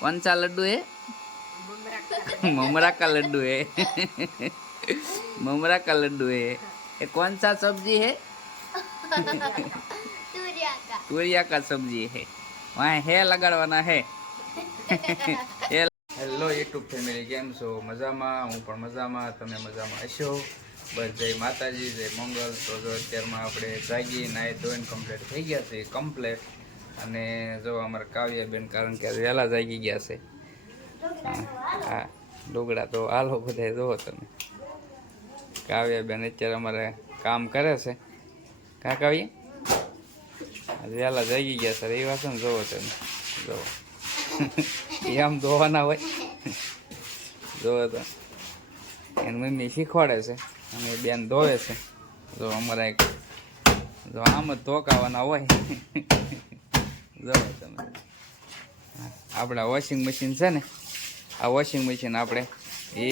कौन सा लड्डू है? ममरा का लड्डू है। ममरा का लड्डू है। ये कौन सा सब्जी है? तुरिया का सब्जी है। वहाँ है लगाड़वाना है। હેલો યુટ્યુબ ફેમિલી, કેમ છો? મજામાં? હું પણ મજામાં, તમે મજામાં હશો? બસ જય માતાજી, જય મંગલ. તો જો અત્યારમાં આપણે જાગી નાહી ધોઈને કમ્પ્લીટ થઈ ગયા છે કમ્પ્લીટ. અને જો અમારા કાવ્યાબેન કારણ કે વહેલા જાગી ગયા છે. હા, ડુગડા તો હાલો બધા જોવો તમે. કાવ્યાબેન અત્યારે અમારે કામ કરે છે. કાં કાવ્ય વહેલા જાગી ગયા છે. એ વાસણ જોવો તમે, જોવો. એ આમ ધોવાના હોય. જોવો તો એની મમ્મી શીખવાડે છે અને બેન ધોવે છે. જો અમારા એક જો આમ જ ધોકાવાના હોય. જોવો તમે, આપણા વોશિંગ મશીન છે ને, આ વોશિંગ મશીન આપણે એ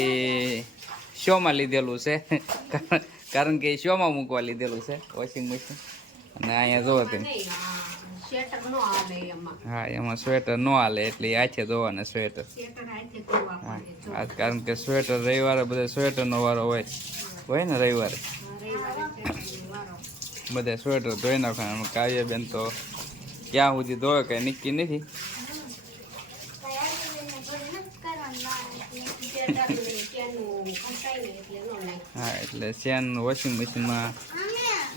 શોમાં લીધેલું છે. કારણ કે એ શોમાં મૂકવા લીધેલું છે વોશિંગ મશીન. અને અહીંયા જોવો તમે, હા એમાં સ્વેટર ન હાલે એટલે આછે ધોવાના સ્વેટર. હા, કારણ કે સ્વેટર રવિવારે બધા સ્વેટરનો વારો હોય ને રવિવારે બધા સ્વેટર ધોઈ નાખવાના. કાવ્યાબેન તો ક્યાં સુધી ધોવે કાંઈ નક્કી નથી. હા, એટલે શેન વોશિંગ મશીનમાં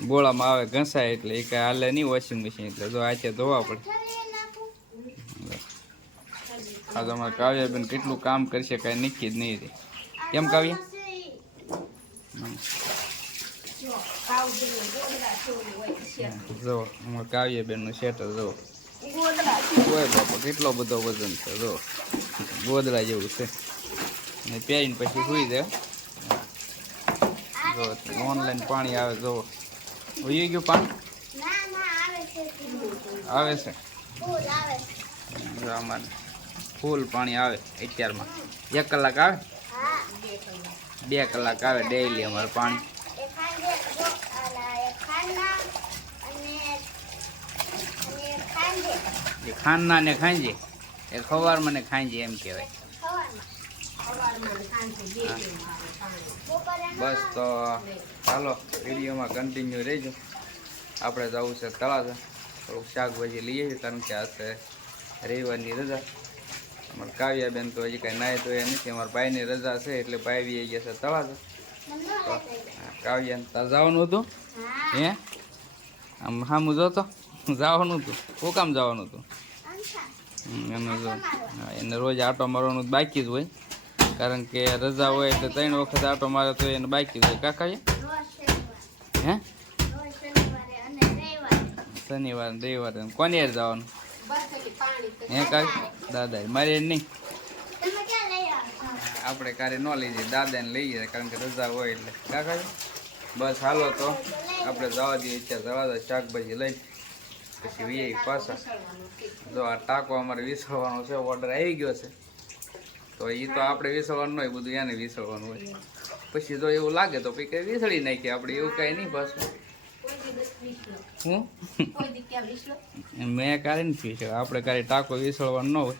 ગોળામાં આવે ઘસાય એટલે એ કાંઈ હાલે નહીં વોશિંગ મશીન. એટલે જો આચે ધોવા પડે. આ તો અમારે કાવ્યાબેન કેટલું કામ કરશે કાંઈ નક્કી જ નહીં રહે. કેમ કાવ્યા? જો અમારે કાવ્યાબેનનું શેટર જો કોઈ બાપા કેટલો બધો વજન છે. જો ગોદડા જેવું છે. ને પહેરીને પછી સુઈ જાય. જો ઓનલાઈન પાણી આવે. જો ઉઈ ગયું પાણી આવે છે. અમારે ફૂલ પાણી આવે અત્યારમાં. 1 કલાક આવે, 2 કલાક આવે ડેઈલી અમારે પાણી. એ ખાંડના ને ખાંજે, એ સવારમાં ને ખાંજે એમ કહેવાય. બસ તો ચાલો વિડીયોમાં કન્ટિન્યુ રહેજો. આપણે જવું છે તળાજા, થોડુંક શાકભાજી લઈએ છીએ કારણ કે આ છે રવિવારની રજા. અમારા કાવ્યાબેન તો હજી કાંઈ નાહી ધોયા નથી. અમારા ભાઈની રજા છે એટલે ભાઈ આવી ગયા છે તળાજા. તો કાવ્યાને તાર જવાનું હતું હે? આમ સામું જોતો જવાનું હતું. શું કામ જવાનું હતું? એને જો એને રોજ આટો મારવાનું બાકી જ હોય. કારણ કે રજા હોય એટલે 3 વખત આટો મારે તો એને બાકી જ હોય. કાકા હે? શનિવાર રવિવારે કોની યાર જવાનું હે? કાંઈ દાદા મારે નહીં, આપણે કારે ન લઈ જઈએ, દાદાને લઈ જાય કારણ કે રજા હોય એટલે. કાકા બસ હાલો તો આપણે જવા દઈએ. અત્યારે જવા દે શાકભાજી લઈ પછી વી પાછા. જો આ ટાંકો અમારે વિસળવાનો છે, ઓર્ડર આવી ગયો છે. તો એ તો આપણે વિસળવાનું હોય, બધું એને વિસળવાનું હોય. પછી જો એવું લાગે તો પછી કંઈ વિસળી નાખીએ આપણે, એવું કાંઈ નહીં પાછું. હું મેં કારે નથી વિસળ, આપણે કારે ટાંકો વિસળવાનો ન હોય.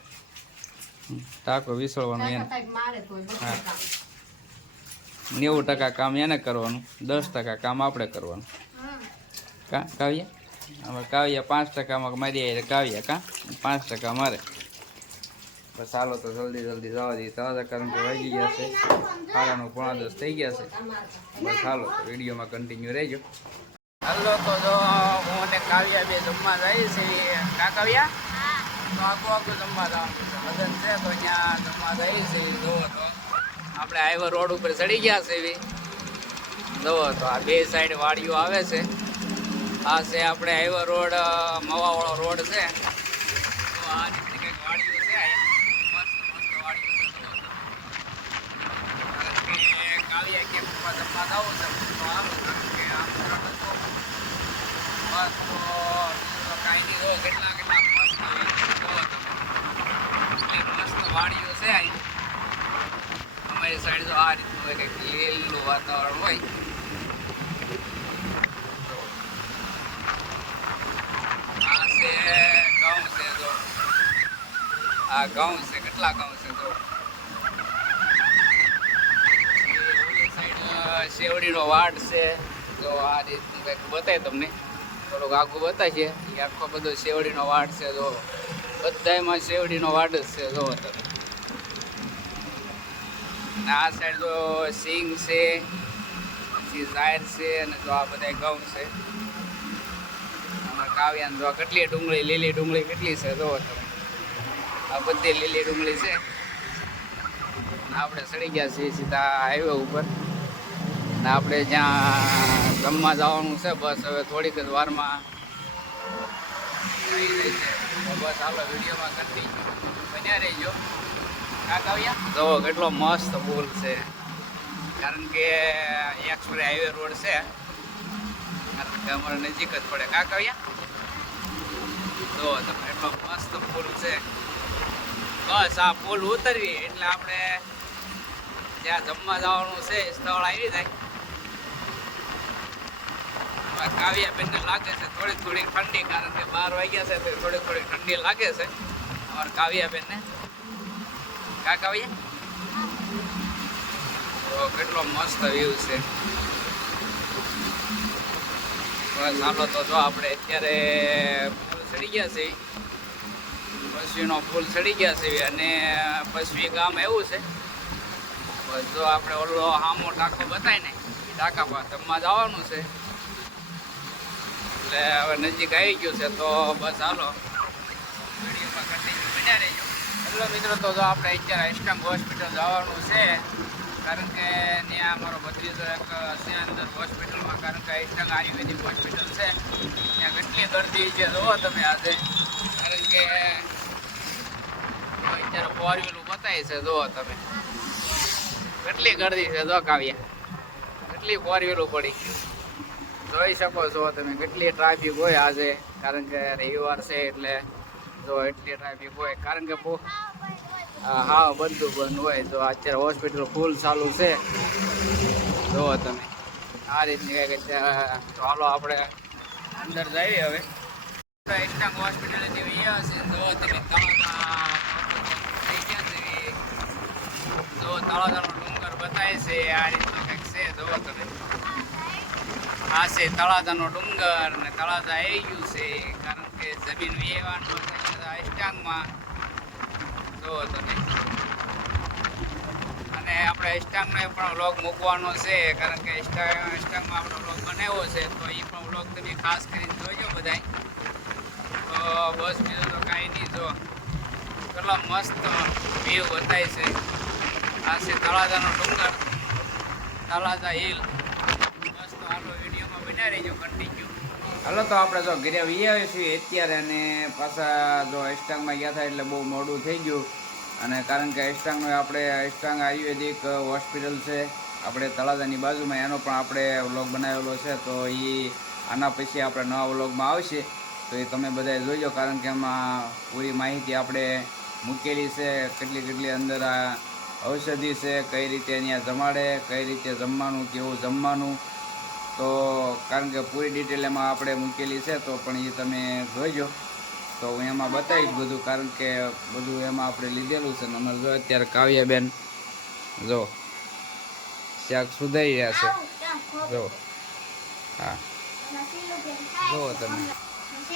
ટાંકો વિસળવાનો એને. હા, 90% કામ એને કરવાનું, 10% કામ આપણે કરવાનું. કાવ્યા અમારે કાવ્યા 5%માં મારી આવે કાવ્યા, કાં 5% મારે. બસ હાલો તો જલ્દી જવા દઈએ તાજા કારણ કે વાગી ગયા છે 9:30 થઈ ગયા છે. બસ હાલો તો વિડીયોમાં કન્ટિન્યુ રહેજો. હાલો તો જો હું અને કાવ્યા બે જમવા જાય છે. કાવ્યા તો આખું જમવા જવાનું છે, વજન છે તો ત્યાં જમવા જાય છે. જોવો તો આપણે હાઈવે રોડ ઉપર ચડી ગયા છે. એવી જોવો તો આ 2 સાઈડ વાડીઓ આવે છે. આ છે આપણે હાઈવે રોડ, મવાવાળો રોડ છે. તો આ રીતે કંઈક વાડીઓ છે. મસ્ત વાડીઓ છે. કાવ્યા કેમ જમવા જવું છે તો હાલો કારણ કે આમ બસ તો કાંઈ નહીં. જો કેટલા મસ્ત વાડીઓ છે. અહીં અમારી સાઈડ તો આ રીતનું હોય, કંઈક લીલું વાતાવરણ હોય. આ છે ઘઉં છે. જો આ ઘઉં છે, કેટલા ઘઉં છે તો સાઈડ શેવડીનો વાડ છે. તો આ રીતનું કંઈક બતાય તમને, થોડુંક આખું બતાવીએ. એ આખો બધો શેવડીનો વાડ છે. તો બધામાં શેવડીનો વાડ જ છે. જો તમે આ સાઈડ જો સિંગ છે, પછી ઝાયર છે, અને જો આ બધા ઘઉં છે. અમારે કાવ્યાને જો કેટલી ડુંગળી, લીલી ડુંગળી કેટલી છે જો તમે. આ બધી લીલી ડુંગળી છે. આપણે ચડી ગયા છીએ સીધા હાઈવે ઉપર. ને આપણે જ્યાં જમવા જવાનું છે બસ હવે થોડીક જ વારમાં થઈ રહી છે. તો બસ હાલો વિડીયોમાં કન્ટિન્યુ બન્યા રહીજો. જો કેટલો મસ્ત પુલ છે, કારણ કે એક્સપ્રેસ હાઈવે રોડ છે, કારણ કે અમારે નજીક જ પડે. કાકાવ્યા જો તમે એટલો મસ્ત પુલ છે. બસ આ પુલ ઉતરવી એટલે આપણે જ્યાં જમવા જવાનું છે સ્થળ આવી જાય. કાવ્યાબેનને લાગે છે થોડીક થોડીક ઠંડી, કારણ કે 12 વાગ્યા છે તો થોડીક થોડીક ઠંડી લાગે છે અમારે કાવ્યાબેનને. કાવ્યા તો કેટલો મસ્ત વ્યૂ છે. બસ ચાલો તો જો આપણે અત્યારે પુલ ચડી ગયા છે, પસવીનો પુલ ચડી ગયા છે. અને પસવી ગામ એવું છે. બસ જો આપણે ઓલો હામો ટાંકો બતાય ને, એ ટાંકા પર જમવા જવાનું છે. એટલે હવે નજીક આવી ગયું છે. તો બસ હાલો વિડીયોમાં કન્ટિન્યુ બન્યા રહેજો. હેલો મિત્રો, તો જો આપણે અત્યારે અષ્ટાંગ હોસ્પિટલ જવાનું છે, કારણ કે ત્યાં અમારો ભત્રીજો એક છે અંદર હોસ્પિટલમાં, કારણ કે અષ્ટાંગ આયુર્વેદિક હોસ્પિટલ છે. ત્યાં કેટલી ગરદી છે જુઓ તમે આજે, કારણ કે અત્યારે 4 વ્હીલ બતાય છે. જુઓ તમે કેટલી ગરદી છે. જો કાવ્યા કેટલી 4 વ્હીલ પડી, જોઈ શકો છો તમે. કેટલી ટ્રાફિક હોય આજે, કારણ કે રવિવાર છે એટલે જો એટલી ટ્રાફિક હોય, કારણ કે હા બધું બંધ હોય. તો અત્યારે હોસ્પિટલ ફૂલ ચાલુ છે. જુઓ તમે આ રીતની કંઈક અત્યારે. તો હાલો આપણે અંદર જઈએ હવે. અષ્ટાંગ હોસ્પિટલ જે અહીંયા છે, જુઓ તમે તળાજા થઈ ગયા છે. જો તળાજાનો ડુંગર બતાવે છે, આ રીતનો કંઈક છે. જુઓ તમે આ છે તળાજાનો ડુંગર, ને તળાજા આવી ગયું છે, કારણ કે જમીન વેવાનું અષ્ટાંગમાં. જુઓ તમે અને આપણે અષ્ટાંગનો પણ વ્લોગ મૂકવાનો છે, કારણ કે અષ્ટાંગમાં આપણો વ્લોગ બનાવ્યો છે. તો એ પણ વ્લોગ તમે ખાસ કરીને જોઈજો બધાય. તો બસ બીજું તો કાંઈ નહીં. જો કેટલો મસ્ત વ્યૂ બતાય છે. આ છે તળાજાનો ડુંગર, તળાજા હિલ. મસ્ત હાલો વિડીયોમાં બન્યા રહીજો કન્ટિન્યુ. હાલો તો આપણે જો ઘરે આવી છીએ અત્યારે, અને પાછા જો અષ્ટાંગમાં ગયા હતા એટલે બહુ મોડું થઈ ગયું. અને કારણ કે અષ્ટાંગનો આપણે અષ્ટાંગ આયુર્વેદિક હોસ્પિટલ છે આપણે તળાજાની બાજુમાં, એનો પણ આપણે વ્લોગ બનાવેલો છે. તો એ આના પછી આપણે નવા વ્લોગમાં આવશે, તો એ તમે બધાએ જોઈજો, કારણ કે એમાં પૂરી માહિતી આપણે મૂકેલી છે. કેટલી કેટલી અંદર આ ઔષધિ છે, કઈ રીતે અહીંયા જમાડે, કઈ રીતે જમવાનું, કેવું જમવાનું. તો કારણ કે પૂરી ડિટેલ એમાં આપણે મૂકેલી છે, તો પણ એ તમે જોઈજો. તો હું એમાં બતાવીશ બધું, કારણ કે બધું એમાં આપણે લીધેલું છે. ને અમારે જો અત્યારે કાવ્યાબેન જો શાક સુધારી રહ્યા છે. જો હા જુઓ તમે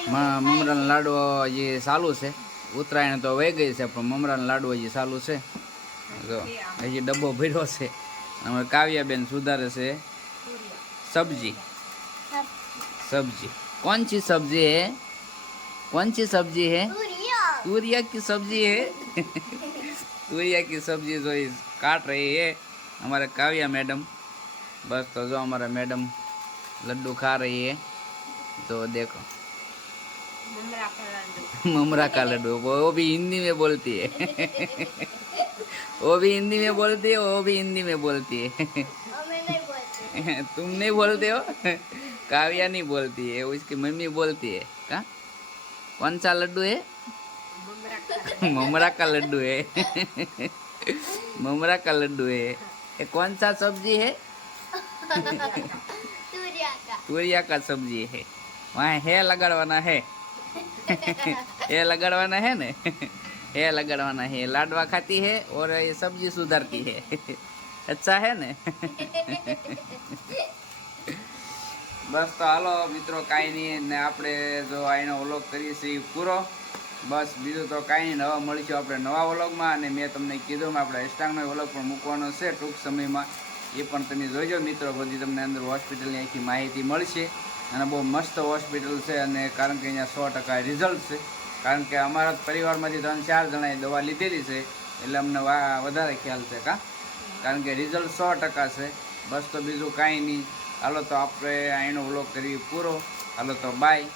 મમરાના લાડુ હજી ચાલુ છે. ઉત્તરાયણ તો વહી ગઈ છે, પણ મમરાના લાડુ હજી ચાલુ છે. જો હજી ડબ્બો ભર્યો છે. અમારે કાવ્યાબેન સુધારે છે सब्जी सब्जी कौन सी सब्जी है? कौन सी सब्जी है? तुरिया की सब्जी है। तुरिया की सब्जी जो काट रही है हमारे काव्या मैडम. बस तो जो हमारा मैडम लड्डू खा रही है, तो देखो ममरा का लड्डू. वो भी हिंदी में बोलती है. वो भी हिंदी में बोलती है, वो भी हिंदी में बोलती है. तुम नहीं बोलते हो? काव्या नहीं बोलती है, उसकी मम्मी बोलती है. का कौन सा लड्डू है? ममरा का लड्डू है. ममरा का लड्डू है. ये कौन सा सब्जी है? तुरिया का सब्जी है. वहाँ है लगाड़वाना है. ये लगाड़वाना है ने. है लगाड़वाना है, लाडवा खाती है और ये सब्जी सुधारती है। अच्छा है ने? बस तो हालो मित्रों काई नहीं ने आपणे जो आईनो व्लॉग करीए छीए पूरो। बस बीजું તો કાંઈ નહીં, નવા મળીશું આપણે નવા વ્લોગમાં। અને મેં તમને કીધું આપણે ઇન્સ્ટાગ્રામનો વ્લોગ પણ મૂકવાનો છે ટૂંક સમયમાં, એ પણ તમે જોઈજો મિત્રો। બધી તમને અંદર હોસ્પિટલની આખી માહિતી મળશે અને બહુ મસ્ત હોસ્પિટલ છે। અને કારણ કે અહીંયા 100% રિઝલ્ટ છે, કારણ કે અમારા પરિવારમાંથી 3-4 જણાએ દવા લીધેલી છે એટલે અમને વધારે ખ્યાલ છે કારણ કે રિઝલ્ટ 100% છે। બસ તો બીજું કાંઈ નહીં, હાલો તો આપણે અહીંનો વ્લોગ કરીએ પૂરો। હાલો તો બાય।